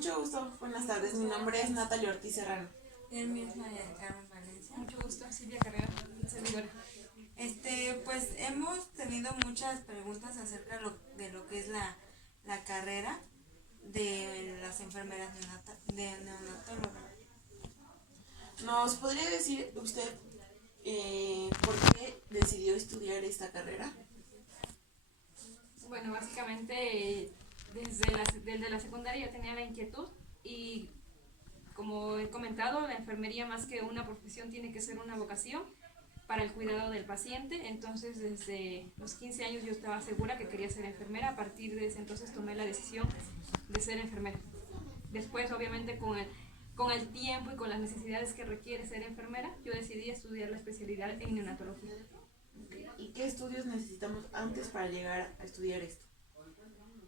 Mucho gusto, buenas tardes. Mi nombre es Natalia Ortiz Serrano. El mío es María del Carmen Valencia. Mucho gusto, Silvia Carrera, servidora. Pues hemos tenido muchas preguntas acerca de lo que es la carrera de las enfermeras de neonatólogas. ¿Nos podría decir usted por qué decidió estudiar esta carrera? Bueno, básicamente desde la secundaria yo tenía la inquietud y como he comentado, la enfermería más que una profesión tiene que ser una vocación para el cuidado del paciente. Entonces desde los 15 años yo estaba segura que quería ser enfermera. A partir de ese entonces tomé la decisión de ser enfermera. Después obviamente con el tiempo y con las necesidades que requiere ser enfermera, yo decidí estudiar la especialidad en neonatología. ¿Y qué estudios necesitamos antes para llegar a estudiar esto?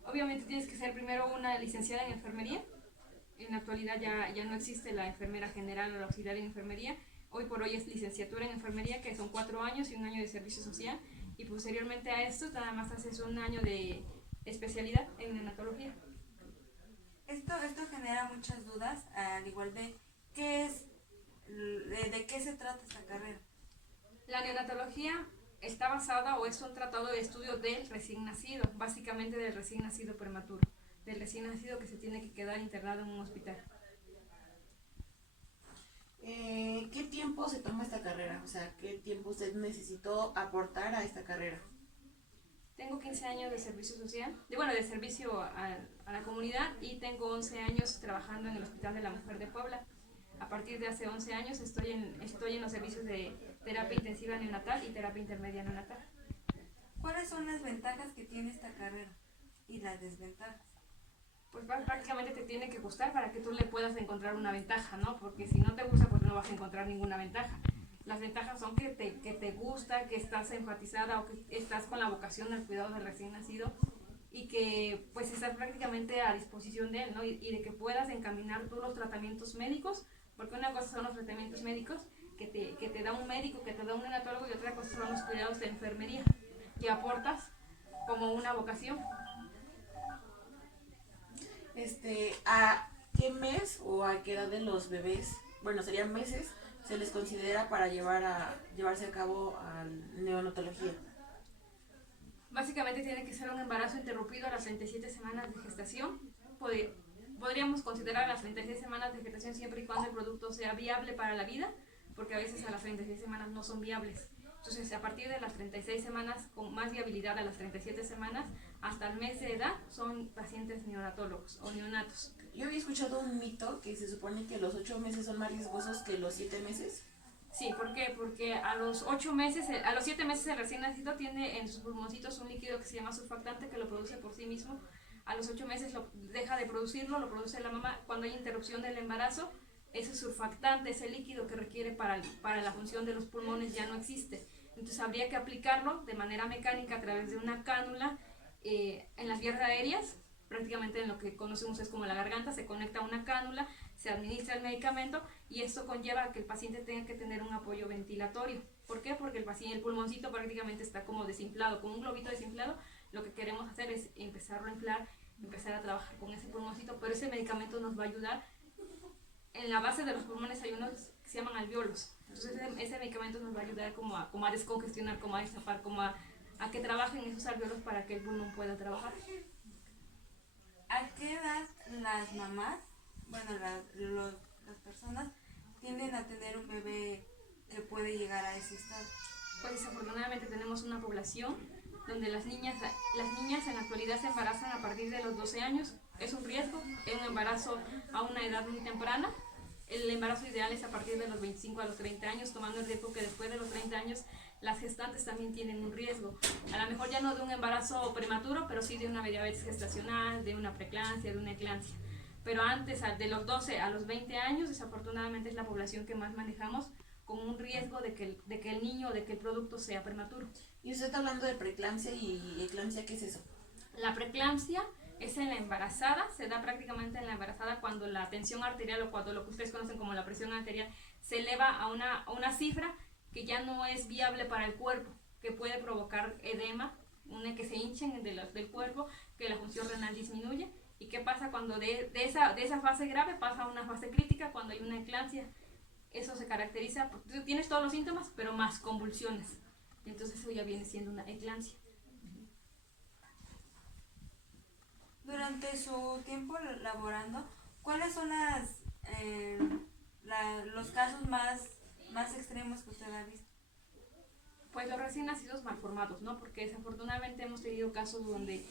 Obviamente tienes que ser primero una licenciada en enfermería. En la actualidad ya no existe la enfermera general o la auxiliar en enfermería. Hoy por hoy es licenciatura en enfermería, que son 4 años y un año de servicio social. Y posteriormente a esto, nada más haces un año de especialidad en neonatología. Esto genera muchas dudas, al igual de de qué se trata esta carrera. La neonatología está basada o es un tratado de estudio del recién nacido, básicamente del recién nacido prematuro, del recién nacido que se tiene que quedar internado en un hospital. ¿Qué tiempo se toma esta carrera? O sea, ¿qué tiempo usted necesitó aportar a esta carrera? Tengo 15 años de servicio social, de servicio a la comunidad, y tengo 11 años trabajando en el Hospital de la Mujer de Puebla. A partir de hace 11 años estoy en los servicios de terapia intensiva neonatal y terapia intermedia neonatal. ¿Cuáles son las ventajas que tiene esta carrera y las desventajas? Pues prácticamente te tiene que gustar para que tú le puedas encontrar una ventaja, ¿no? Porque si no te gusta, pues no vas a encontrar ninguna ventaja. Las ventajas son que te gusta, que estás enfatizada o que estás con la vocación del cuidado del recién nacido y que pues estás prácticamente a disposición de él, ¿no? Y de que puedas encaminar tú los tratamientos médicos, porque una cosa son los tratamientos médicos que te da un médico, que te da un neonatólogo, y otra cosa son los cuidados de enfermería que aportas como una vocación. ¿A qué mes o a qué edad de los bebés, bueno, serían meses, se les considera para llevarse a cabo a neonatología? Básicamente tiene que ser un embarazo interrumpido a las 37 semanas de gestación. Podríamos considerar las 36 semanas de gestación siempre y cuando el producto sea viable para la vida, porque a veces a las 36 semanas no son viables. Entonces, a partir de las 36 semanas, con más viabilidad a las 37 semanas, hasta el mes de edad, son pacientes neonatólogos o neonatos. Yo había escuchado un mito que se supone que los 8 meses son más riesgosos que los 7 meses. Sí, ¿por qué? Porque a los 7 meses el recién nacido tiene en sus pulmoncitos un líquido que se llama surfactante, que lo produce por sí mismo. A los 8 meses deja de producirlo, lo produce la mamá. Cuando hay interrupción del embarazo, ese surfactante, ese líquido que requiere para la función de los pulmones ya no existe. Entonces habría que aplicarlo de manera mecánica a través de una cánula en las vías aéreas, prácticamente en lo que conocemos es como la garganta. Se conecta a una cánula, se administra el medicamento y esto conlleva a que el paciente tenga que tener un apoyo ventilatorio. ¿Por qué? Porque el pulmoncito prácticamente está como desinflado, como un globito desinflado. Lo que queremos hacer es empezarlo a inflar, empezar a trabajar con ese pulmoncito, pero ese medicamento nos va a ayudar. En la base de los pulmones hay unos que se llaman alvéolos. Entonces ese medicamento nos va a ayudar como a descongestionar, como a destapar, como a que trabajen esos alvéolos para que el pulmón pueda trabajar. ¿A qué edad las mamás, las personas, tienden a tener un bebé que puede llegar a ese estado? Pues desafortunadamente tenemos una población donde las niñas en la actualidad se embarazan a partir de los 12 años. Es un riesgo, es un embarazo a una edad muy temprana. El embarazo ideal es a partir de los 25 a los 30 años, tomando el riesgo que después de los 30 años las gestantes también tienen un riesgo. A lo mejor ya no de un embarazo prematuro, pero sí de una diabetes gestacional, de una preeclampsia, de una eclampsia. Pero antes, de los 12 a los 20 años, desafortunadamente es la población que más manejamos con un riesgo de que el niño o de que el producto sea prematuro. Y usted está hablando de preeclampsia y eclampsia, ¿qué es eso? La preeclampsia es en la embarazada, se da prácticamente en la embarazada cuando la tensión arterial o cuando lo que ustedes conocen como la presión arterial se eleva a una cifra que ya no es viable para el cuerpo, que puede provocar edema, que se hinchen del cuerpo, que la función renal disminuye ¿Y qué pasa cuando de esa fase grave pasa a una fase crítica, cuando hay una eclampsia? Eso se caracteriza, porque tú tienes todos los síntomas, pero más convulsiones. Entonces eso ya viene siendo una eclampsia. Durante su tiempo laborando, ¿cuáles son los casos más extremos que usted ha visto? Pues los recién nacidos malformados, ¿no? Porque desafortunadamente hemos tenido casos donde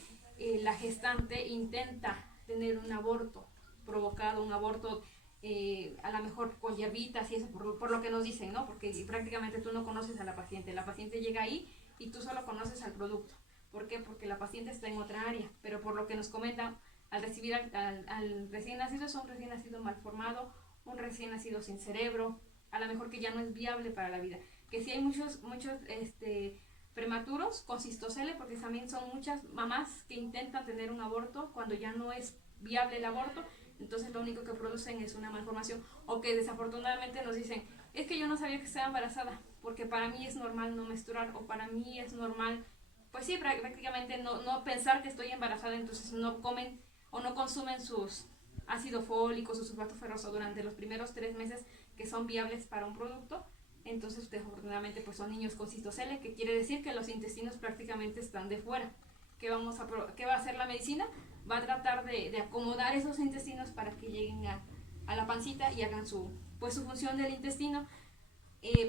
la gestante intenta tener un aborto provocado, un aborto a lo mejor con hierbitas y eso, por lo que nos dicen, ¿no? Porque prácticamente tú no conoces a la paciente llega ahí y tú solo conoces al producto. ¿Por qué? Porque la paciente está en otra área, pero por lo que nos comentan, al recibir al recién nacido, es un recién nacido malformado, un recién nacido sin cerebro, a lo mejor que ya no es viable para la vida. Que sí hay muchos prematuros con cistocele, porque también son muchas mamás que intentan tener un aborto cuando ya no es viable el aborto, entonces lo único que producen es una malformación, o que desafortunadamente nos dicen, es que yo no sabía que estaba embarazada, porque para mí es normal no menstruar, o para mí es normal, pues sí, prácticamente no pensar que estoy embarazada, entonces no comen o no consumen sus ácido fólico, su sulfato ferroso durante los primeros 3 meses que son viables para un producto. Entonces desafortunadamente pues son niños con cistocele, que quiere decir que los intestinos prácticamente están de fuera. ¿Qué va a hacer la medicina? Va a tratar de acomodar esos intestinos para que lleguen a la pancita y hagan su función del intestino,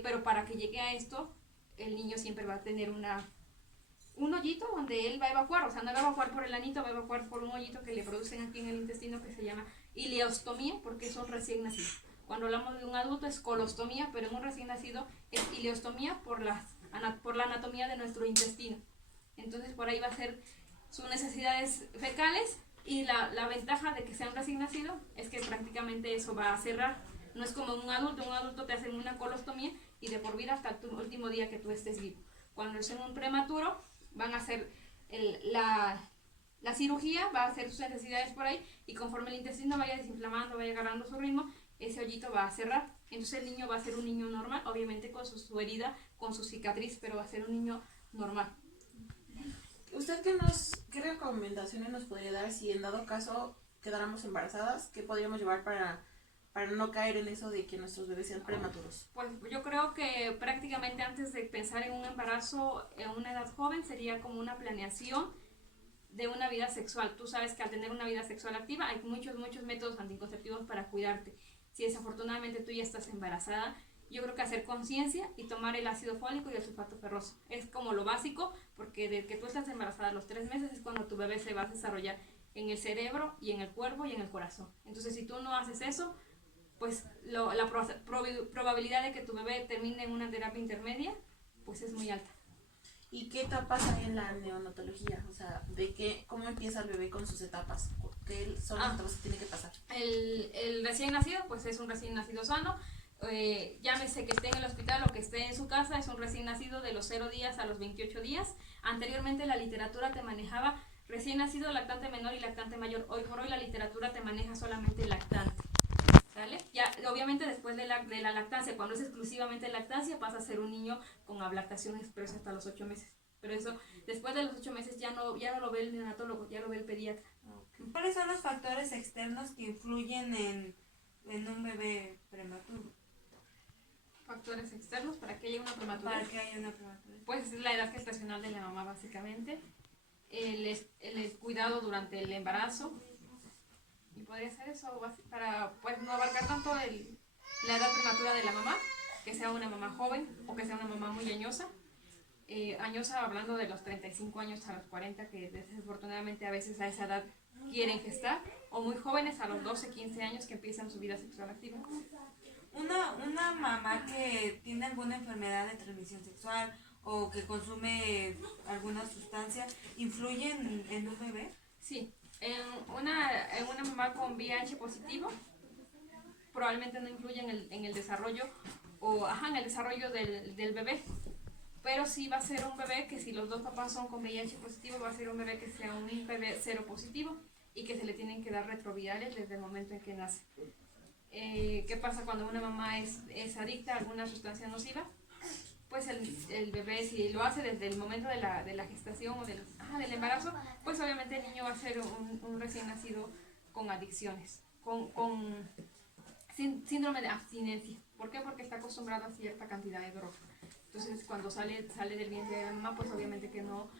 pero para que llegue a esto el niño siempre va a tener un hoyito donde él va a evacuar, o sea, no va a evacuar por el anito, va a evacuar por un hoyito que le producen aquí en el intestino, que se llama ileostomía, porque es un recién nacido. Cuando hablamos de un adulto es colostomía, pero en un recién nacido es ileostomía por la anatomía de nuestro intestino. Entonces por ahí va a ser sus necesidades fecales, y la ventaja de que sea un recién nacido es que prácticamente eso va a cerrar. No es como un adulto te hacen una colostomía y de por vida hasta tu último día que tú estés vivo. Cuando es un prematuro, van a hacer la cirugía, va a hacer sus necesidades por ahí, y conforme el intestino vaya desinflamando, vaya agarrando su ritmo, ese hoyito va a cerrar. Entonces el niño va a ser un niño normal, obviamente con su herida, con su cicatriz, pero va a ser un niño normal. ¿Usted qué recomendaciones nos podría dar si en dado caso quedáramos embarazadas? ¿Qué podríamos llevar para no caer en eso de que nuestros bebés sean prematuros? Pues yo creo que prácticamente antes de pensar en un embarazo en una edad joven sería como una planeación de una vida sexual. Tú sabes que al tener una vida sexual activa hay muchos métodos anticonceptivos para cuidarte. Si desafortunadamente tú ya estás embarazada, yo creo que hacer conciencia y tomar el ácido fólico y el sulfato ferroso es como lo básico, porque de que tú estás embarazada a los 3 meses es cuando tu bebé se va a desarrollar en el cerebro y en el cuerpo y en el corazón. Entonces si tú no haces eso, pues la probabilidad de que tu bebé termine en una terapia intermedia pues es muy alta. ¿Y qué etapas hay en la neonatología? O sea, ¿cómo empieza el bebé con sus etapas? ¿Qué son las etapas que tiene que pasar? El recién nacido pues es un recién nacido sano, llámese que esté en el hospital o que esté en su casa, es un recién nacido de los 0 días a los 28 días. Anteriormente la literatura te manejaba recién nacido, lactante menor y lactante mayor. Hoy por hoy la literatura te maneja solamente lactante. ¿Sale? Ya, obviamente después de la lactancia, cuando es exclusivamente lactancia, pasa a ser un niño con ablactación expresa hasta los 8 meses. Pero eso, después de los 8 meses ya no lo ve el neonatólogo, ya lo ve el pediatra. Okay. ¿Cuáles son los factores externos que influyen en un bebé prematuro? Factores externos para que haya una prematurez. Para que haya una prematurez. Pues la edad gestacional de la mamá básicamente, el cuidado durante el embarazo, y podría ser eso para pues no abarcar tanto la edad prematura de la mamá, que sea una mamá joven o que sea una mamá muy añosa. Añosa hablando de los 35 años a los 40, que desafortunadamente a veces a esa edad quieren gestar, o muy jóvenes a los 12, 15 años que empiezan su vida sexual activa. Una mamá que tiene alguna enfermedad de transmisión sexual o que consume alguna sustancia, ¿influye en un bebé? Sí, en una mamá con VIH positivo probablemente no influye en el desarrollo en el desarrollo del bebé, pero sí va a ser un bebé que, si los dos papás son con VIH positivo, va a ser un bebé que sea un bebé cero positivo y que se le tienen que dar retrovirales desde el momento en que nace. ¿Qué pasa cuando una mamá es adicta a alguna sustancia nociva? pues el bebé, si lo hace desde el momento de la gestación o del embarazo, pues obviamente el niño va a ser un recién nacido con adicciones, con síndrome de abstinencia. ¿Por qué? Porque está acostumbrado a cierta cantidad de droga. Entonces, cuando sale del vientre de la mamá, pues obviamente que no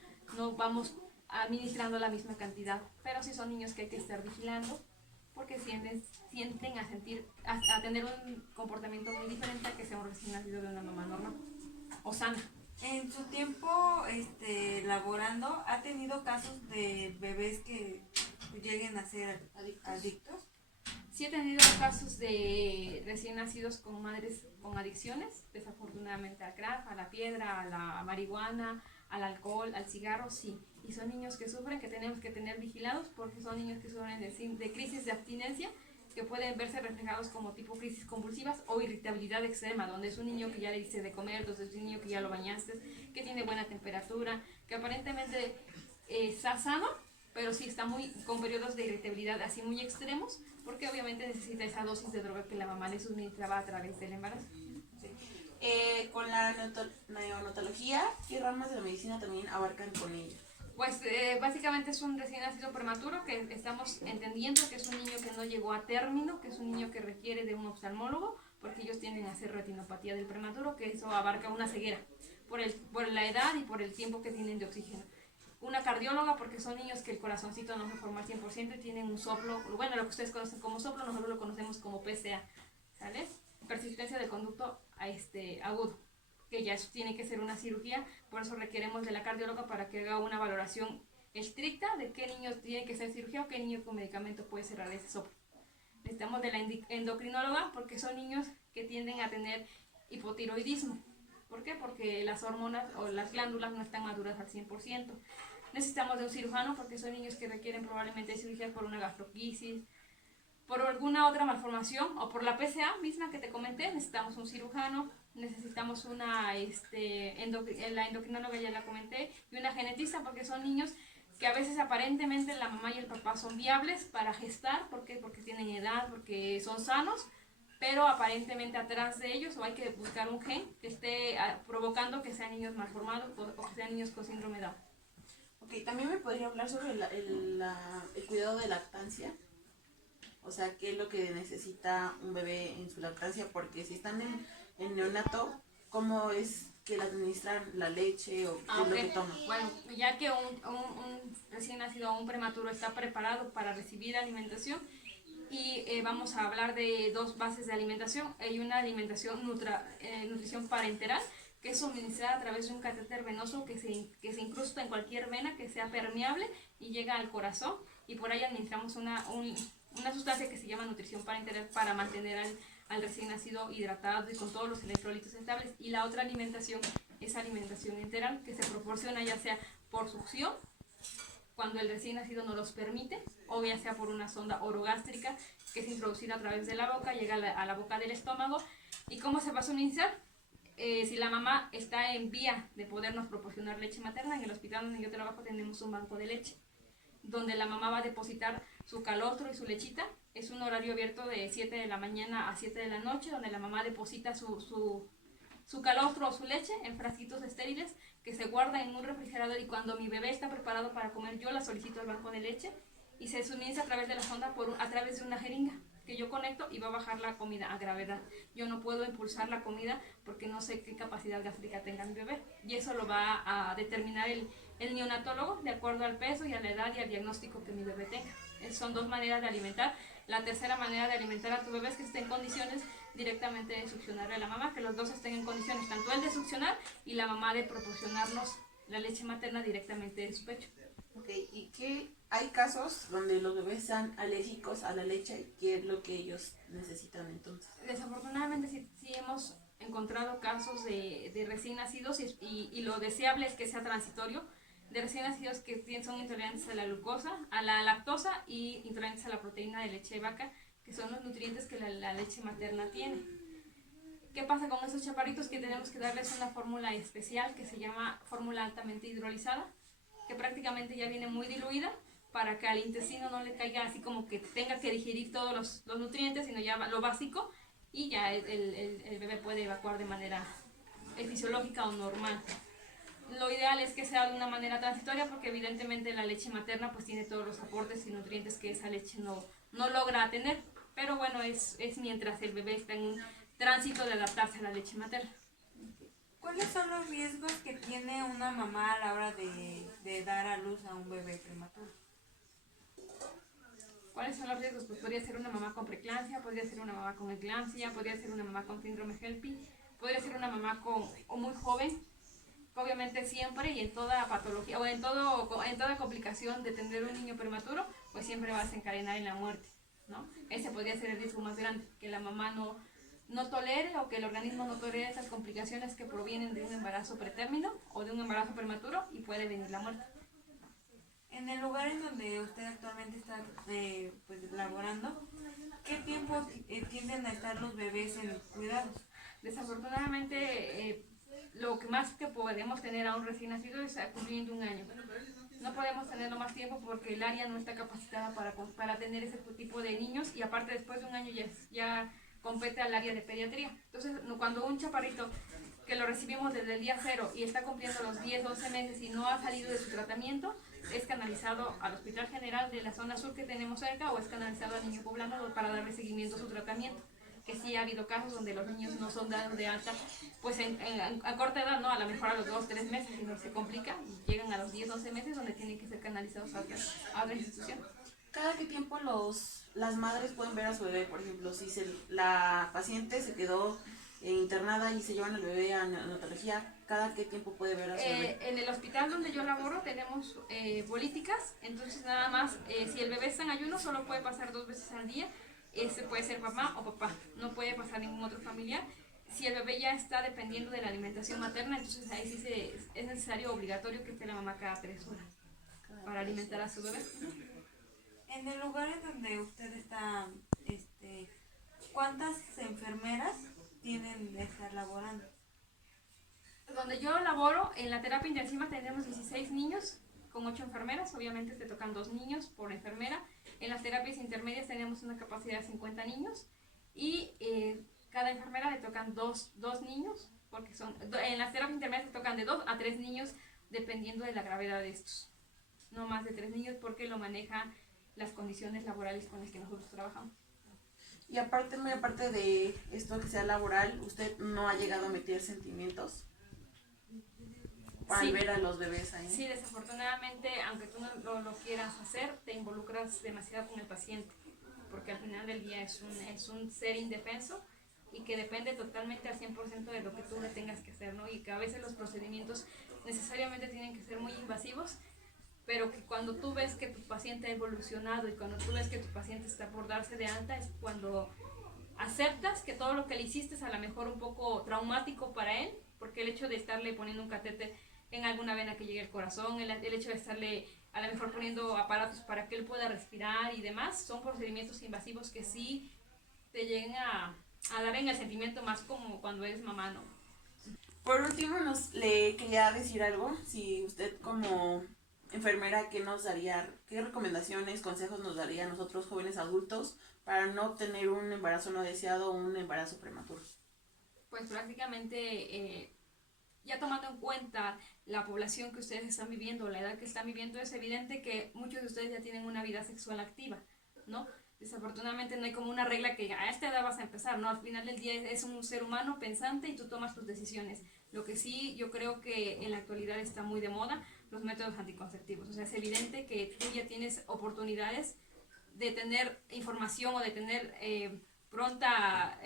vamos administrando la misma cantidad. Pero sí son niños que hay que estar vigilando, porque sienten a tener un comportamiento muy diferente a que sea un recién nacido de una mamá normal o sana. En su tiempo laborando, ¿ha tenido casos de bebés que lleguen a ser adictos? Sí he tenido casos de recién nacidos con madres con adicciones, desafortunadamente al crack, a la piedra, a la marihuana, al alcohol, al cigarro, sí. Y son niños que sufren, que tenemos que tener vigilados, porque son niños que sufren de crisis de abstinencia, que pueden verse reflejados como tipo crisis convulsivas o irritabilidad extrema, donde es un niño que ya le diste de comer, entonces es un niño que ya lo bañaste, que tiene buena temperatura, que aparentemente está sano, pero sí está con periodos de irritabilidad así muy extremos, porque obviamente necesita esa dosis de droga que la mamá le suministraba a través del embarazo. Sí. Con la neonatología, ¿qué ramas de la medicina también abarcan con ella? Pues básicamente es un recién nacido prematuro que estamos entendiendo que es un niño que no llegó a término, que es un niño que requiere de un oftalmólogo, porque ellos tienden a hacer retinopatía del prematuro, que eso abarca una ceguera por la edad y por el tiempo que tienen de oxígeno. Una cardióloga, porque son niños que el corazoncito no se forma al 100% y tienen un soplo, bueno, lo que ustedes conocen como soplo, nosotros lo conocemos como PCA, ¿sale? Persistencia del conducto agudo, que ya tiene que ser una cirugía, por eso requeremos de la cardióloga para que haga una valoración estricta de qué niño tiene que ser cirugía o qué niño con medicamento puede cerrar ese soplo. Necesitamos de la endocrinóloga, porque son niños que tienden a tener hipotiroidismo. ¿Por qué? Porque las hormonas o las glándulas no están maduras al 100%. Necesitamos de un cirujano, porque son niños que requieren probablemente cirugía por una gastroquisis, por alguna otra malformación o por la PCA misma que te comenté. Necesitamos un cirujano, necesitamos la endocrinóloga, ya la comenté, y una genetista, porque son niños que a veces aparentemente la mamá y el papá son viables para gestar. ¿Por qué? Porque tienen edad, porque son sanos, pero aparentemente atrás de ellos o hay que buscar un gen que esté provocando que sean niños malformados o que sean niños con síndrome de Down. Ok, también me podría hablar sobre el cuidado de lactancia. O sea, qué es lo que necesita un bebé en su lactancia, porque si están en neonato, ¿cómo es que le administran la leche o qué es lo que toman? Bueno, ya que un recién nacido o un prematuro está preparado para recibir alimentación, y vamos a hablar de dos bases de alimentación. Hay una alimentación nutrición parenteral, que es suministrada a través de un catéter venoso que se incrusta en cualquier vena, que sea permeable y llega al corazón, y por ahí administramos una sustancia que se llama nutrición parenteral para mantener al recién nacido hidratado y con todos los electrolitos estables. Y la otra alimentación es alimentación enteral, que se proporciona ya sea por succión, cuando el recién nacido no los permite, o ya sea por una sonda orogástrica que es introducida a través de la boca, llega a la boca del estómago. ¿Y cómo se va a suministrar? Si la mamá está en vía de podernos proporcionar leche materna, en el hospital donde yo trabajo tenemos un banco de leche, donde la mamá va a depositar su calostro y su lechita. Es un horario abierto de 7 de la mañana a 7 de la noche, donde la mamá deposita su calostro o su leche en frasquitos estériles que se guarda en un refrigerador, y cuando mi bebé está preparado para comer, yo la solicito al banco de leche y se suministra a través de la sonda a través de una jeringa que yo conecto, y va a bajar la comida a gravedad. Yo no puedo impulsar la comida porque no sé qué capacidad gástrica tenga mi bebé, y eso lo va a determinar el neonatólogo de acuerdo al peso y a la edad y al diagnóstico que mi bebé tenga. Son dos maneras de alimentar. La tercera manera de alimentar a tu bebé es que esté en condiciones directamente de succionarle a la mamá, que los dos estén en condiciones, tanto él de succionar y la mamá de proporcionarnos la leche materna directamente de su pecho. Ok, ¿y qué hay casos donde los bebés están alérgicos a la leche? ¿Qué es lo que ellos necesitan entonces? Desafortunadamente sí hemos encontrado casos de recién nacidos, y lo deseable es que sea transitorio, de recién nacidos que son intolerantes a la glucosa, a la lactosa, y intolerantes a la proteína de leche de vaca, que son los nutrientes que la leche materna tiene. ¿Qué pasa con esos chaparritos? Que tenemos que darles una fórmula especial que se llama fórmula altamente hidrolizada, que prácticamente ya viene muy diluida, para que al intestino no le caiga así como que tenga que digerir todos los nutrientes, sino ya lo básico, y ya el bebé puede evacuar de manera fisiológica o normal. Lo ideal es que sea de una manera transitoria porque evidentemente la leche materna pues tiene todos los aportes y nutrientes que esa leche no logra tener, pero bueno, es mientras el bebé está en un tránsito de adaptarse a la leche materna. ¿Cuáles son los riesgos que tiene una mamá a la hora de dar a luz a un bebé prematuro? ¿Cuáles son los riesgos? Pues podría ser una mamá con preeclampsia, podría ser una mamá con eclampsia, podría ser una mamá con síndrome HELPI, podría ser una mamá o muy joven. Obviamente siempre y en toda patología o en toda complicación de tener un niño prematuro, pues siempre va a desencadenar en la muerte, ¿no? Ese podría ser el riesgo más grande, que la mamá no tolere o que el organismo no tolere esas complicaciones que provienen de un embarazo pretérmino o de un embarazo prematuro y puede venir la muerte. En el lugar en donde usted actualmente está pues, laborando, ¿qué tiempo tienden a estar los bebés en cuidados? Desafortunadamente, lo que más que podemos tener a un recién nacido es cumpliendo un año. No podemos tenerlo más tiempo porque el área no está capacitada para tener ese tipo de niños y aparte después de un año ya compete al área de pediatría. Entonces, cuando un chaparrito que lo recibimos desde el día 0 y está cumpliendo los 10, 11 meses y no ha salido de su tratamiento, es canalizado al Hospital General de la zona sur que tenemos cerca o es canalizado al Niño Poblano para darle seguimiento a su tratamiento. Que sí ha habido casos donde los niños no son dados de alta, pues a corta edad, ¿no? A lo mejor a los 2, 3 meses, y no se complica y llegan a los 10, 11 meses donde tienen que ser canalizados a otra institución. ¿Cada qué tiempo las madres pueden ver a su bebé? Por ejemplo, si la paciente se quedó internada y se llevan al bebé a neonatología, ¿cada qué tiempo puede ver a su bebé? En el hospital donde yo laboro tenemos políticas, entonces nada más, si el bebé está en ayuno, solo puede pasar 2 veces al día. Puede ser mamá o papá, no puede pasar ningún otro familiar. Si el bebé ya está dependiendo de la alimentación materna, entonces ahí sí es necesario, obligatorio que esté la mamá cada 3 horas para alimentar a su bebé. En el lugar en donde usted está, ¿cuántas enfermeras tienen de estar laborando? Donde yo laboro, en la terapia intensiva tenemos 16 niños con 8 enfermeras, obviamente te tocan 2 niños por enfermera. En las terapias intermedias tenemos una capacidad de 50 niños y cada enfermera le tocan dos niños, porque en las terapias intermedias te tocan de 2 a 3 niños dependiendo de la gravedad de estos. No más de 3 niños porque lo manejan las condiciones laborales con las que nosotros trabajamos. Y aparte, muy aparte de esto que sea laboral, ¿usted no ha llegado a meter sentimientos al ver a los bebés ahí? Sí, desafortunadamente, aunque tú no lo quieras hacer, te involucras demasiado con el paciente, porque al final del día es un ser indefenso y que depende totalmente al 100% de lo que tú le tengas que hacer, ¿no? Y que a veces los procedimientos necesariamente tienen que ser muy invasivos, pero que cuando tú ves que tu paciente ha evolucionado y cuando tú ves que tu paciente está por darse de alta es cuando aceptas que todo lo que le hiciste es a lo mejor un poco traumático para él, porque el hecho de estarle poniendo un catéter en alguna vena que llegue al corazón, el hecho de estarle a lo mejor poniendo aparatos para que él pueda respirar y demás, son procedimientos invasivos que sí te lleguen a dar en el sentimiento más como cuando eres mamá, ¿no? Por último, le quería decir algo. Si usted como enfermera, qué recomendaciones, consejos nos daría a nosotros jóvenes adultos para no obtener un embarazo no deseado o un embarazo prematuro? Pues prácticamente ya tomando en cuenta la población que ustedes están viviendo, la edad que están viviendo, es evidente que muchos de ustedes ya tienen una vida sexual activa, ¿no? Desafortunadamente no hay como una regla que a esta edad vas a empezar, ¿no? Al final del día es un ser humano pensante y tú tomas tus decisiones. Lo que sí yo creo que en la actualidad está muy de moda, los métodos anticonceptivos. O sea, es evidente que tú ya tienes oportunidades de tener información o de tener pronta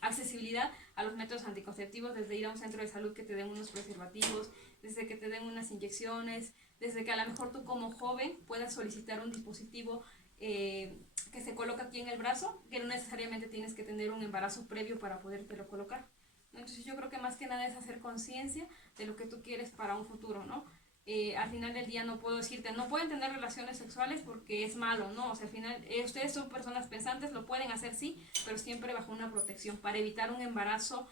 accesibilidad a los métodos anticonceptivos, desde ir a un centro de salud que te den unos preservativos, desde que te den unas inyecciones, desde que a lo mejor tú como joven puedas solicitar un dispositivo que se coloca aquí en el brazo, que no necesariamente tienes que tener un embarazo previo para podértelo colocar. Entonces yo creo que más que nada es hacer conciencia de lo que tú quieres para un futuro, ¿no? Al final del día no puedo decirte, no pueden tener relaciones sexuales porque es malo, ¿no? O sea, al final, ustedes son personas pensantes, lo pueden hacer sí, pero siempre bajo una protección para evitar un embarazo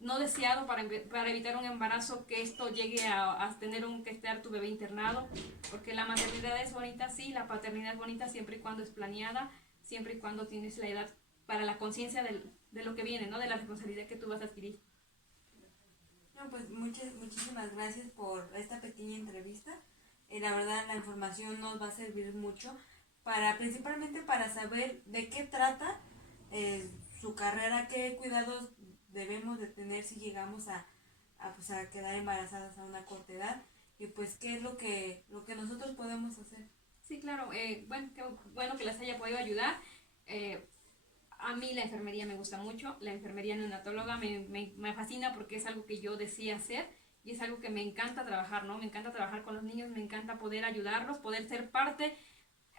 no deseado, para evitar un embarazo que esto llegue a tener que estar tu bebé internado, porque la maternidad es bonita, sí, la paternidad es bonita siempre y cuando es planeada, siempre y cuando tienes la edad para la conciencia de lo que viene, ¿no? De la responsabilidad que tú vas a adquirir. bueno, pues muchísimas gracias por esta pequeña entrevista. La verdad, la información nos va a servir mucho principalmente para saber de qué trata su carrera, qué cuidados debemos de tener si llegamos pues a quedar embarazadas a una corta edad y pues qué es lo que nosotros podemos hacer. Sí, claro, bueno, qué bueno que les haya podido ayudar. A mí la enfermería me gusta mucho, la enfermería neonatóloga me fascina porque es algo que yo decía hacer y es algo que me encanta trabajar, ¿no? Me encanta trabajar con los niños, me encanta poder ayudarlos, poder ser parte,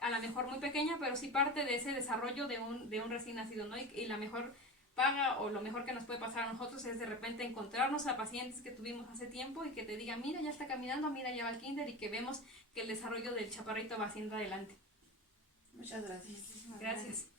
a lo mejor muy pequeña, pero sí parte de ese desarrollo de un recién nacido, ¿no? Y la mejor paga o lo mejor que nos puede pasar a nosotros es de repente encontrarnos a pacientes que tuvimos hace tiempo y que te digan, mira, ya está caminando, mira, ya va al kinder y que vemos que el desarrollo del chaparrito va haciendo adelante. Muchas gracias. Muchísimas Gracias.